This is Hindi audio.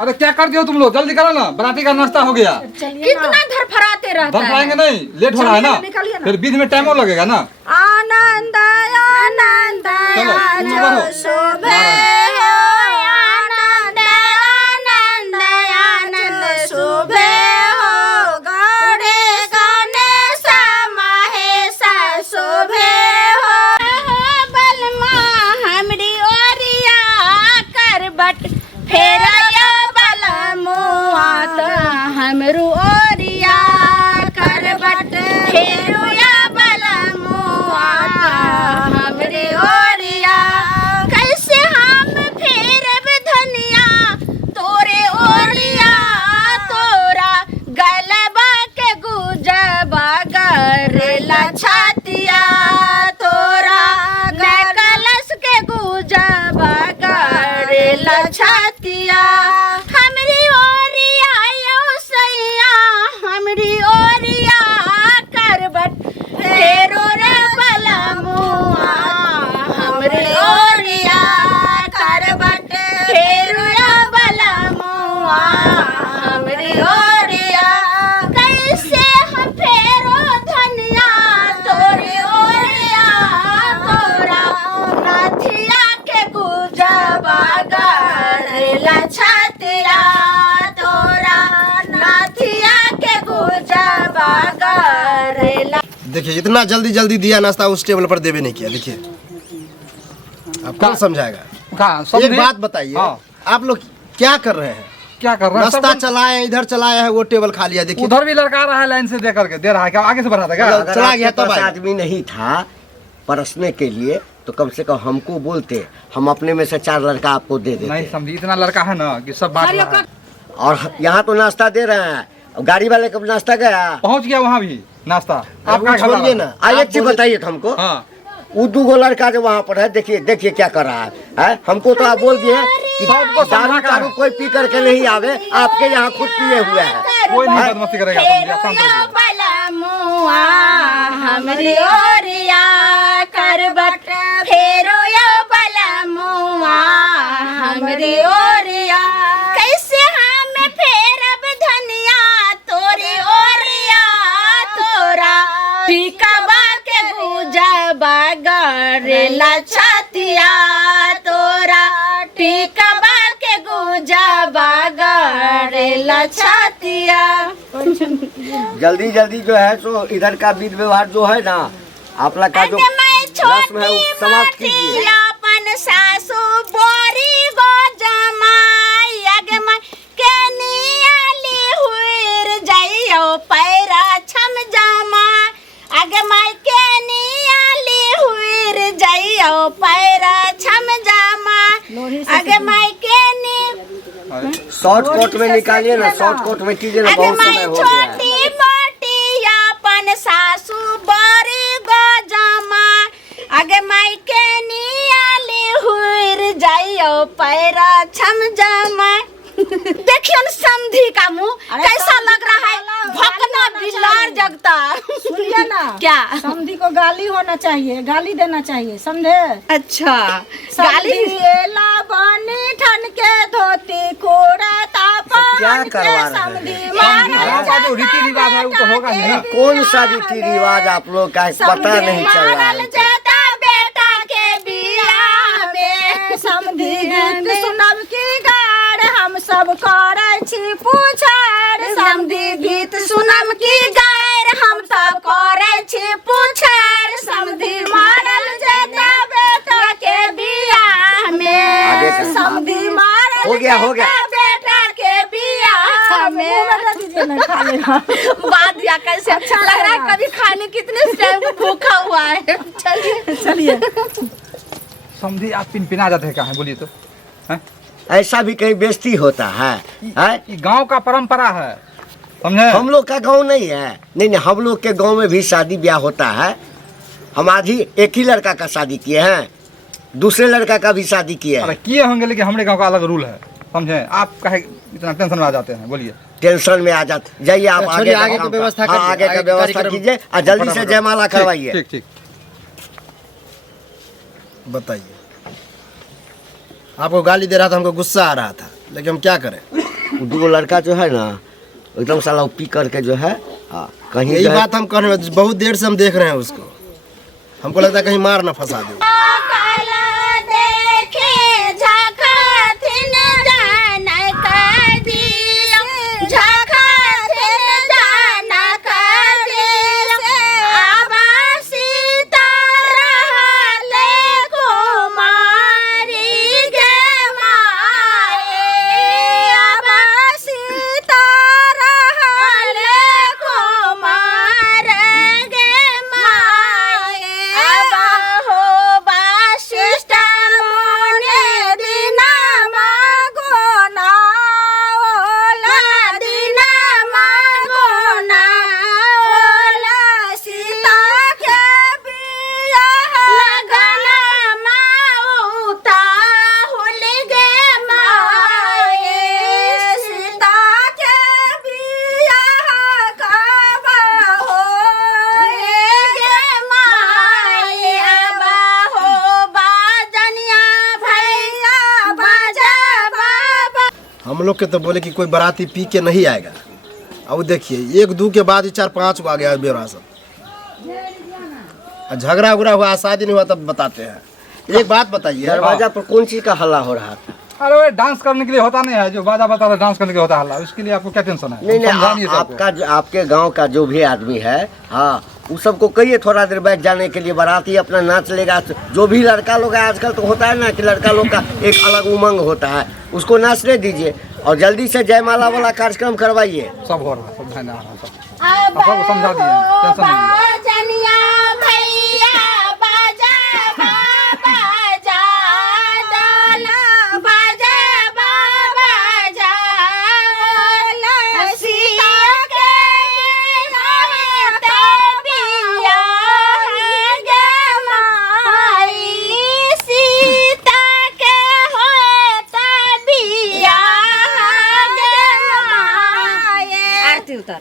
अरे क्या करते हो तुम लोग, जल्दी करो ना, बराती का नाश्ता हो गया। कितना धरफराते रहता है। धरफराएंगे नहीं, लेट हो रहा है ना, फिर बीच में टाइम और लगेगा ना। आनंद आनंद चलो, तुम लोग बढ़ो। शोभे हो, आनंद आनंद आनंद शोभे हो, गौड़े गणेश महेश शोभे हो। बलमा हमरी ओरिया करबट फेरया बलमुआ त हमरू ओरिया करबट फेरुया बलमुआ हमरी ओरिया। कैसे हम फेरब धनिया तोरे ओरिया, तोरा गलबा के गुजबा गरेला छातिया, तोरा कलश के गुजबा गरेला छातिया। हमरी ओरिया यो सैया हमरी ओरिया करबट फेरो रे बलमुआ, हमरी ओरिया करबट फेरो रे बलमुआ, हमरी ओरिया। कैसे हम फेरो धनिया तोरे ओरिया, तोरा नाथिया के गुजबा गरेला छातिया, तोरा नाथिया के गुजबा गरेला। देखिए इतना जल्दी जल्दी दिया नाश्ता उस टेबल पर देवे नहीं किया। देखिए आप कौन समझाएगा। कहाँ एक बात बताइए, आप लोग क्या कर रहे हैं। क्या कर रहे हैं, नाश्ता चलाए इधर चलाया है, वो टेबल खा लिया। देखिए उधर भी लड़का आ रहा है, लाइन से दे करके दे रहा है, क्या आगे से बढ़ा था क्या। चला गया तब आया। आदमी नहीं था परसने के लिए तो कम से कम हमको बोलते, हम अपने में से 4 लड़का आपको दे देते। नहीं समझी, इतना लड़का है ना कि सब बात रहा है। और यहाँ तो नाश्ता दे रहे हैं, गाड़ी वाले कब नाश्ता गया पहुंच गया वहाँ भी नाश्ता। आप क्या छोड़िए ना। एक चीज बताइए तो हमको। हाँ वो 2 लड़का जो वहाँ पर है, देखिए देखिए क्या कर रहा है? हमको तो आप बोल दिए कि सबको दारू समझा दारू कोई पी करके नहीं आवे, आपके यहाँ खुद पिए हुए हैं। कोई नहीं बदमाशी करेगा, समझिए, शांत रहिए। बलमुआ हमरी ओरिया करबट फेरो या बलमुआ हमरी ओरिया। कैसे हम फेरब धनिया तोरी ओरिया, तोरा टिकबा के गुजबा गरेला छातिया, तोरा टिकबा के गुजबा गरेला छातिया। जल्दी जल्दी जो है सो इधर का विध व्यवहार जो है ना, आप लोग का जो रस्म है वो समाप्त कीजिए। अपन सासू बोरी गो जमाई अगमा के नियाली हुईर जाइयो पैरा छम जमा, अगमा के नियाली हुईर जाइयो पैरा छम जमा, अगमा के शॉर्ट कोट में निकालिए ना, शॉर्ट कोट में कीजिए ना, बहुत समय हो गया है। छोटी मोटी अपन सासू बड़ी गो जमा, आगे माई के नियाली हुईर जाइयो पैरा छम जमा। देखिए न समधी का मुंह कैसा लग रहा है, भकना बिलार जगता। सुनिए ना, क्या समधी को गाली होना चाहिए, गाली देना चाहिए, समझे। अच्छा गाली एला बनी ठन के धोती कोड़ा तापा क्या करवा रहे हैं? समधी गाँव का जो रीति रिवाज है वो तो होगा ही ना। कौन सा रीति रिवाज आप लोग का पता नहीं चल रहा है। बेटा के बियाह में समधी गीत सुनब की गाड़ हम सब करे छी पूछाड़, समधी गीत सुनम की गायर हम तो करे छी पूछाड़, समधी मारल जेता बेटा के बियाह आगे में, का। समधी मारल हो गया, हो गया। जेता बेटा के बियाह में। बात या कैसे लग रहा है, कभी खाने कितने टाइम को भूखा हुआ है। चलिए चलिए। समझी आप पिनपिना जाते हैं कहाँ, बोलिए तो। हैं? ऐसा भी कहीं बेइज्जती होता है, हैं? ये गांव का परंपरा है, समझे। हम लोग का गांव नहीं है। नहीं, हम लोग के गांव में भी शादी ब्याह होता है। हम आज ही एक ही लड़का का शादी किए हैं, दूसरे लड़का का भी शादी किए अरे हैं। किए होंगे, लेकिन हमारे गांव का अलग रूल है, समझे। आप कहे इतना टेंशन में आ जाते हैं, बोलिए। टेंशन में आ जाते, जाइए आप आगे आगे की व्यवस्था करिए, आगे का आगे व्यवस्था कार्यक्रम। कीजिए और जल्दी से जयमाला करवाइए। ठीक ठीक। बताइए, आपको गाली दे रहा था, हमको गुस्सा आ रहा था, लेकिन हम क्या करें। वो 2 लड़का जो है ना एकदम साला वो पी करके जो है कहीं यही जो है- बात हम कर रहे हैं, बहुत देर से हम देख रहे हैं उसको। हमको लगता है कहीं मार ना फंसा दे। काला देखे झखथिन जान कदियो झखथिन जान कदियो आबा सीता रहले कुमारी गे माए आबा सीता रहले कुमार गे माए आबा हो वासिष्ठ मुनि दिना मागोना ओला दिना मागोना ओला सीता के बिया लगना माउता हुल गे माए सीता के बिया काबा हो गे माए आबा हो बाजनिया भैया बाजा बाबा। हम लोग के तो बोले कि कोई बाराती पी के नहीं आएगा। अब देखिए 1 2 के बाद 4 5 को आ गया बेरा सब। झगड़ा उगड़ा हुआ, शादी नहीं हुआ तब बताते हैं। एक बात बताइए, दरवाजा पर कौन चीज का हल्ला हो रहा था? अरे वो डांस करने के लिए होता नहीं है, जो बाजा बता रहा डांस करने के लिए होता है हल्ला, उसके लिए आपको क्या टेंशन है? नहीं समझाइए सबको। आपके गांव का जो भी आदमी है हाँ उस सबको कहिए थोड़ा देर बैठ जाने के लिए, बाराती अपना नाच लेगा। जो भी लड़का लोग है आजकल तो होता है ना कि लड़का लोग का एक अलग उमंग होता है, उसको नाचने दीजिए और जल्दी से जयमाला वाला कार्यक्रम करवाइए। सब हो रहा है, सब ध्यान आ रहा है, सब आप सबको समझा दिए, टेंशन नहीं लीजिए। बाजनिया भैया बाजा बाबा जा डाला बाजा बाबा जा सीता के बिया गे माई सीता के होता बिया गे माई। आरती उतार।